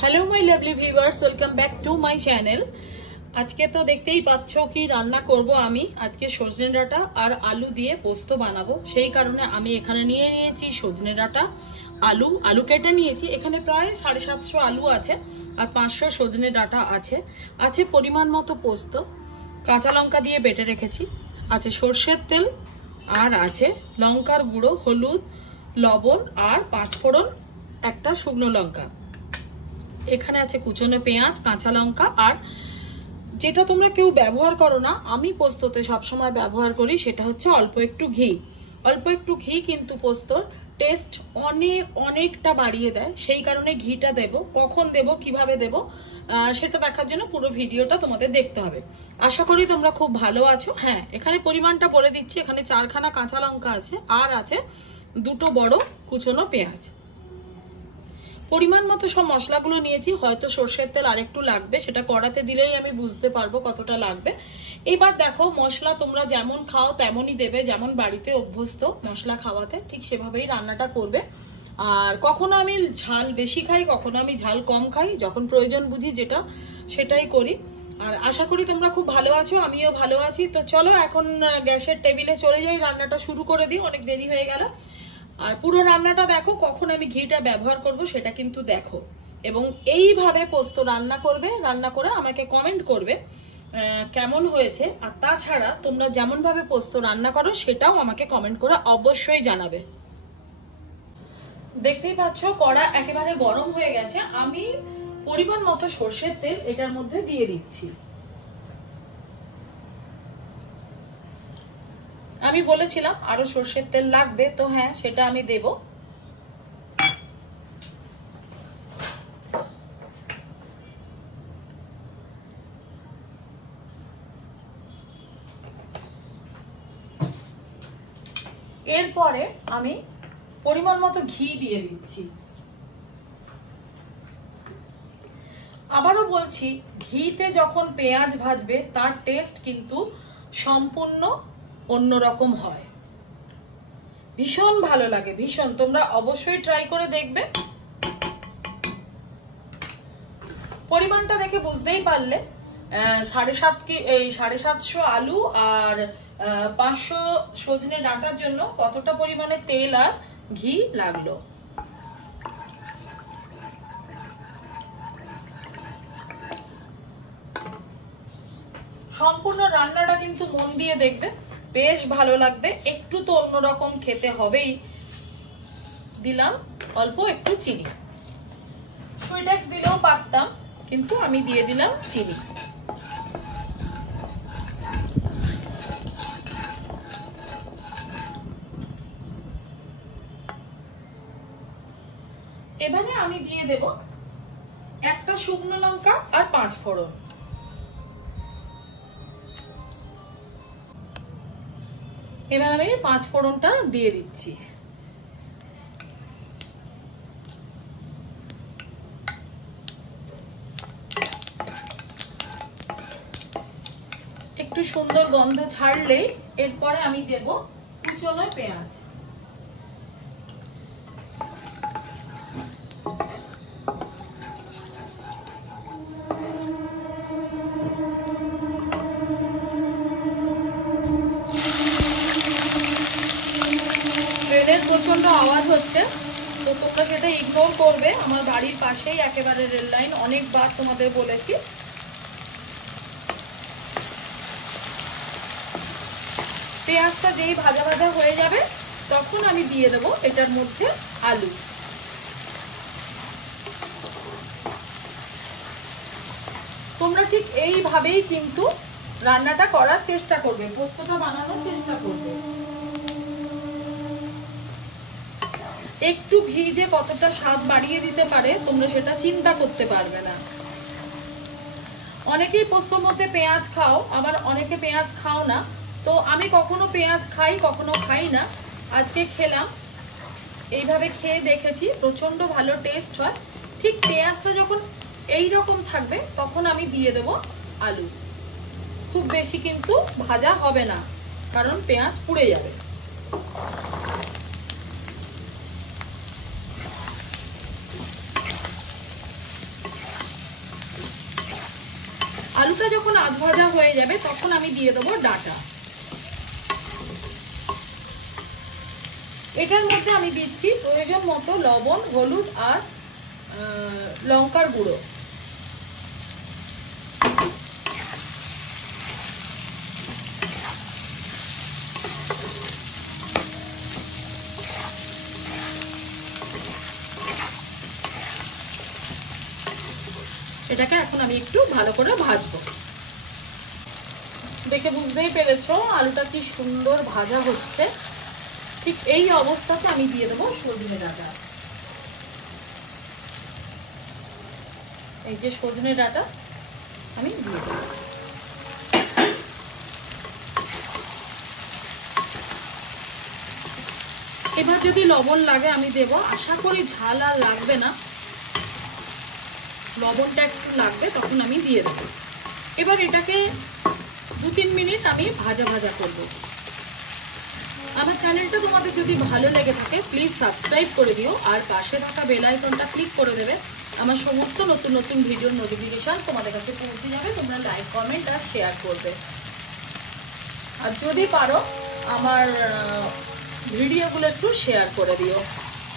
Hello my lovely viewers, welcome back to my channel. আজকে তো দেখতেই পাচ্ছ কি রান্না করব আমি। আজকে সজনে ডাঁটা আর আলু দিয়ে পোস্ত বানাবো, সেই কারণে আমি এখানে নিয়ে নিয়েছি সজনে ডাঁটা, আলু কেটে নিয়েছি। এখানে প্রায় 750 আলু আছে আর 500 সজনে ডাঁটা আছে। আছে পরিমাণ মতো পোস্ত, কাঁচা লঙ্কা দিয়ে বেটে রেখেছি, আছে সরষের তেল, আর আছে লঙ্কার গুঁড়ো, হলুদ, লবণ আর 5 ফোড়ন, একটা শুকনো লঙ্কা। এখানে আছে কুচনো পেঁয়াজ, কাঁচা লঙ্কা, আর যেটা তোমরা কেউ ব্যবহার করো না, আমি পোস্ততে সবসময় ব্যবহার করি, সেটা হচ্ছে অল্প একটু ঘি। অল্প একটু ঘি কিন্তু পোস্তর টেস্ট অনেকটা বাড়িয়ে দেয়, সেই কারণে ঘিটা দেব। কখন দেব, কিভাবে দেব, সেটা দেখার জন্য পুরো ভিডিওটা তোমাদের দেখতে হবে। আশা করি তোমরা খুব ভালো আছো। হ্যাঁ, এখানে পরিমাণটা বলে দিচ্ছি। এখানে 4খানা কাঁচা লঙ্কা আছে, আর আছে 2টো বড় কুচনো পেঁয়াজ। পরিমাণ মতো সব মশলাগুলো নিয়েছি। হয়তো সরষের তেল আরেকটু লাগবে, সেটা কড়াতে দিলেই আমি বুঝতে পারবো কতটা লাগবে। এবার দেখো, মশলা তোমরা যেমন খাও তেমনই দেবে, যেমন বাড়িতে অভ্যস্ত মশলা খাওয়াতে ঠিক সেভাবেই রান্নাটা করবে। আর কখনো আমি ঝাল বেশি খাই, কখনো আমি ঝাল কম খাই, যখন প্রয়োজন বুঝি যেটা সেটাই করি। আর আশা করি তোমরা খুব ভালো আছো, আমিও ভালো আছি। তো চলো এখন গ্যাসের টেবিলে চলে যাই, রান্নাটা শুরু করে দিই, অনেক দেরি হয়ে গেল। আর পুরো রান্নাটা দেখো, কখন আমি ঘিটা ব্যবহার করব সেটা কিন্তু দেখো, এবং এইভাবে পোস্ত রান্না করবে। রান্না করে আমাকে কমেন্ট করবে কেমন হয়েছে। আর তাছাড়া তোমরা যেমন ভাবে পোস্ত রান্না করো সেটাও আমাকে কমেন্ট করে অবশ্যই জানাবে। দেখতেই পাচ্ছ কড়া একেবারে গরম হয়ে গেছে। আমি পরিমাণ মতো সরষের তেল এটার মধ্যে দিয়ে দিচ্ছি। আমি বলেছিলাম আরো সরষের তেল লাগবে, তো হ্যাঁ, সেটা আমি দেব। এরপরে আমি পরিমাণ মতো ঘি দিয়ে দিচ্ছি। আবারও বলছি, ঘিতে যখন পেঁয়াজ ভাজবে তার টেস্ট কিন্তু সম্পূর্ণ অন্যরকম হয়, ভীষণ ভালো লাগে, ভীষণ। তোমরা অবশ্যই ট্রাই করে দেখবে। পরিমাণটা দেখে বুঝতেই পারলে 750 আলু আর 500 সজনে ডাঁটার জন্য কতটা পরিমাণে তেল আর ঘি লাগলো। সম্পূর্ণ রান্নাটা কিন্তু মন দিয়ে দেখবে, বেশ ভালো লাগবে। একটু তো অন্যরকম খেতে হবেই। দিলাম অল্প একটু চিনি। সুইটেক্স দিলেও পারতাম, কিন্তু আমি দিয়ে দিলাম চিনি। এবারে আমি দিয়ে দেব একটা শুকনো লঙ্কা আর 5 ফোড়ন। এবার আমি 5 ফোড়নটা দিয়ে দিচ্ছি। একটু সুন্দর গন্ধ ছাড়লেই এরপরে আমি দেব কুচনো পেঁয়াজ। ট্রেনের প্রচন্ড আওয়াজ হচ্ছে, তো তোমরা সেটা ইগনোর করবে। আমার বাড়ির পাশেই একেবারে রেল লাইন, অনেকবার তোমাদের বলেছি। পেঁয়াজটা যেই ভাজা ভাজা হয়ে যাবে তখন আমি দিয়ে দেবো এটার মধ্যে আলু। তোমরা ঠিক এইভাবেই কিন্তু রান্নাটা করার চেষ্টা করবে, পোস্তটা বানানোর চেষ্টা করবে। একটু ঘি যে কতটা স্বাদ বাড়িয়ে দিতে পারে তোমরা সেটা চিন্তা করতে পারবে না। অনেকেই পোস্তর মধ্যে পেঁয়াজ খাও, আবার অনেকে পেঁয়াজ খাও না। তো আমি কখনো পেঁয়াজ খাই, কখনো খাই না। আজকে খেলাম, এইভাবে খেয়ে দেখেছি, প্রচন্ড ভালো টেস্ট হয়। ঠিক পেঁয়াজটা যখন এইরকম থাকবে তখন আমি দিয়ে দেব আলু। খুব বেশি কিন্তু ভাজা হবে না, কারণ পেঁয়াজ পুড়ে যাবে। আলুটা যখন আধ ভাজা হয়ে যাবে তখন আমি দিয়ে দেবো ডাঁটা। এটার মধ্যে আমি দিচ্ছি প্রয়োজন মতো লবণ, হলুদ আর লঙ্কার গুঁড়ো। এটাকে এখন আমি একটু ভালো করে ভাজবো। দেখে বুঝতেই পেরেছো আলুটা কি সুন্দর ভাজা হচ্ছে। ঠিক এই অবস্থাতে আমি দিয়ে দেবো সজনে ডাঁটা। এই যে সজনে ডাঁটা আমি দিয়ে দেবো। এবার যদি লবণ লাগে আমি দেব, আশা করি ঝাল আর লাগবে না, লবণটা একটু লাগবে তখন আমি দিয়ে দেবো। এবার এটাকে 2-3 মিনিট আমি ভাজা ভাজা করব। আমার চ্যানেলটা তোমাদের যদি ভালো লেগে থাকে প্লিজ সাবস্ক্রাইব করে দিও আর পাশে থাকা বেল আইকনটা ক্লিক করে দেবে। আমার সমস্ত নতুন নতুন ভিডিওর নোটিফিকেশন তোমাদের কাছে পৌঁছে যাবে। তোমরা লাইক, কমেন্ট আর শেয়ার করবে। আর যদি পারো আমার ভিডিওগুলো একটু শেয়ার করে দিও,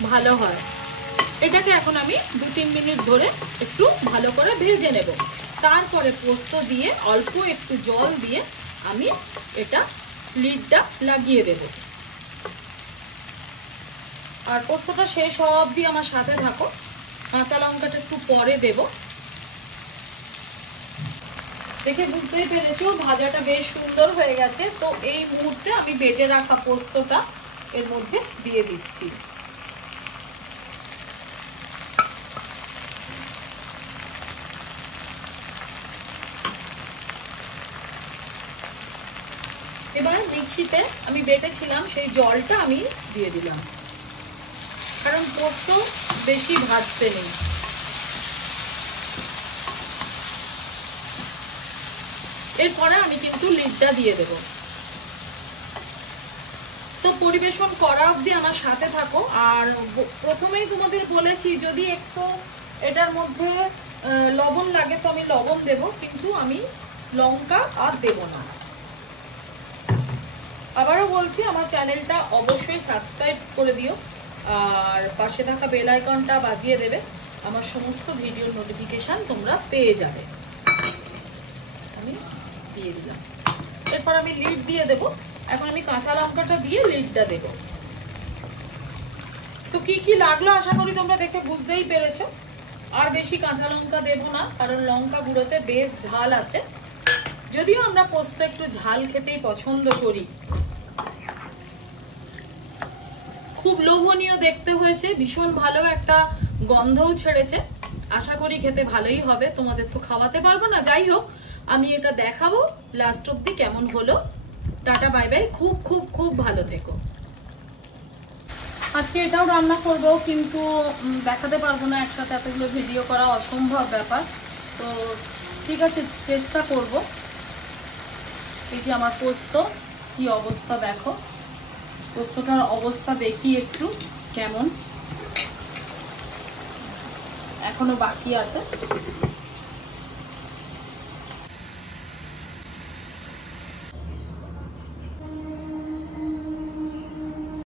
ভালো হয়। এটাকে এখন আমি 2-3 মিনিট ধরে একটু ভালো করে ভেজে নেব। তারপরে পোস্ত দিয়ে অল্প একটু জল দিয়ে আমি এটা লিডটা লাগিয়ে দেব। আর পোস্তটা শেষ হওয়া অবধি আমার সাথে থাকো। কাঁচা লঙ্কাটা একটু পরে দেব। দেখে বুঝতেই পেরেছো ভাজাটা বেশ সুন্দর হয়ে গেছে। তো এই মুহূর্তে আমি বেটে রাখা পোস্তটা এর মধ্যে দিয়ে দিচ্ছি। এবার মিক্সিতে আমি বেটেছিলাম সেই জলটা আমি দিয়ে দিলাম, কারণ পোস্ত বেশি ভাজতে নেই। এরপরে আমি কিন্তু লিডটা দিয়ে দেব। তো পরিবেশন করা অবধি আমার সাথে থাকো। আর প্রথমেই তোমাদের বলেছি যদি একটু এটার মধ্যে লবণ লাগে তো আমি লবণ দেব, কিন্তু আমি লঙ্কা আর দেব না। আবারও বলছি আমার চ্যানেলটা অবশ্যই সাবস্ক্রাইব করে দিও আর পাশে থাকা বেল আইকনটা বাজিয়ে দেবে। আমার সমস্ত ভিডিওর নোটিফিকেশন তোমরা পেয়ে যাবে। আমি দিয়ে দিলাম। এরপর আমি লিড দিয়ে দেব। এখন আমি কাঁচা লঙ্কাটা দিয়ে লিডটা দেব। তো কি কি লাগলো আশা করি তোমরা দেখে বুঝতেই পেরেছো। আর বেশি কাঁচা লঙ্কা দেব না, কারণ লঙ্কা গুঁড়োতে বেশ ঝাল আছে। যদিও আমরা পোস্ত একটু ঝাল খেতেই পছন্দ করি। খুব লোভনীয় দেখতে হয়েছে, ভীষণ ভালো একটা গন্ধও ছেড়েছে। আশা করি খেতে ভালোই হবে। তোমাদের তো খাওয়াতে পারবো না, যাই হোক আমি এটা দেখাবো লাস্ট অব্দি কেমন হলো। Tata, bye bye. খুব খুব খুব ভালো থেকো। আজকে এটাও রান্না করবো, কিন্তু দেখাতে পারবো না, একসাথে এতগুলো ভিডিও করা অসম্ভব ব্যাপার। তো ঠিক আছে, চেষ্টা করব। এই যে আমার পোস্ত কি অবস্থা দেখো, পোস্তটার অবস্থা দেখি একটু কেমন, এখনো বাকি আছে।